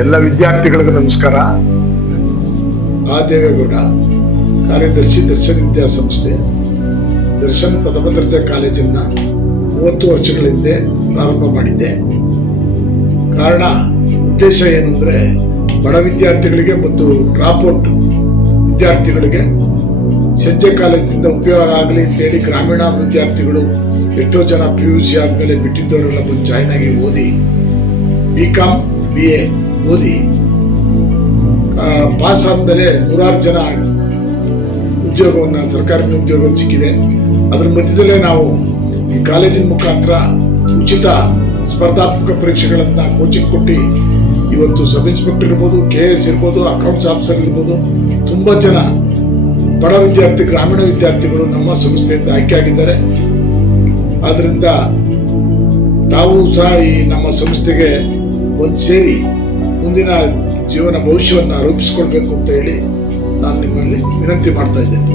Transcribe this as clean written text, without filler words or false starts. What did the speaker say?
ಎಲ್ಲ ವಿದ್ಯಾರ್ಥಿಗಳಿಗೂ ನಮಸ್ಕಾರ. ಆ ದೇವೇಗೌಡ, ಕಾರ್ಯದರ್ಶಿ ದರ್ಶನ್ ವಿದ್ಯಾಸಂಸ್ಥೆ. ದರ್ಶನ್ ಪ್ರಥಮ ದರ್ಜೆ ಕಾಲೇಜನ್ನ 30 ವರ್ಷಗಳ ಹಿಂದೆ ಪ್ರಾರಂಭ ಮಾಡಿದ್ದೆ. ಕಾರಣ ಉದ್ದೇಶ ಏನಂದ್ರೆ ಬಡ ವಿದ್ಯಾರ್ಥಿಗಳಿಗೆ ಮತ್ತು ಡ್ರಾಪ್ಔಟ್ ವಿದ್ಯಾರ್ಥಿಗಳಿಗೆ ಸಂಜೆ ಕಾಲೇಜಿನಿಂದ ಉಪಯೋಗ ಆಗಲಿ ಅಂತೇಳಿ ಗ್ರಾಮೀಣ ವಿದ್ಯಾರ್ಥಿಗಳು ಎಷ್ಟೋ ಜನ PUC ಆದ್ಮೇಲೆ ಬಿಟ್ಟಿದ್ದವರೆಲ್ಲ ಬಂದು ಜಾಯ್ನ್ ಆಗಿ ಓದಿ BCom BA ಓದಿ ಪಾಸ್ ಆದ್ಮೇಲೆ 100 ಜನ ಉದ್ಯೋಗವನ್ನ ಸರ್ಕಾರಿ ಉದ್ಯೋಗ ಸಿಕ್ಕಿದೆ. ಅದ್ರ ಮಧ್ಯದಲ್ಲೇ ನಾವು ಈ ಕಾಲೇಜಿನ ಮುಖಾಂತರ ಉಚಿತ ಸ್ಪರ್ಧಾತ್ಮಕ ಪರೀಕ್ಷೆಗಳನ್ನ ಕೋಚಿಂಗ್ ಕೊಟ್ಟು ಇವತ್ತು ಸಬ್ ಇನ್ಸ್ಪೆಕ್ಟರ್ ಇರ್ಬೋದು, KS ಇರ್ಬೋದು, ಅಕೌಂಟ್ಸ್ ಆಫೀಸರ್ ಇರ್ಬೋದು, ತುಂಬಾ ಜನ ಬಡ ವಿದ್ಯಾರ್ಥಿ ಗ್ರಾಮೀಣ ವಿದ್ಯಾರ್ಥಿಗಳು ನಮ್ಮ ಸಂಸ್ಥೆಯಿಂದ ಆಯ್ಕೆ ಆಗಿದ್ದಾರೆ. ಆದ್ರಿಂದ ತಾವು ಸಹ ಈ ನಮ್ಮ ಸಂಸ್ಥೆಗೆ ಒಂದು ಸೇರಿ ಮುಂದಿನ ಜೀವನ ಭವಿಷ್ಯವನ್ನು ರೂಪಿಸಿಕೊಳ್ಬೇಕು ಅಂತ ಹೇಳಿ ನಾನು ನಿಮ್ಮಲ್ಲಿ ವಿನಂತಿ ಮಾಡ್ತಾ ಇದ್ದೇನೆ.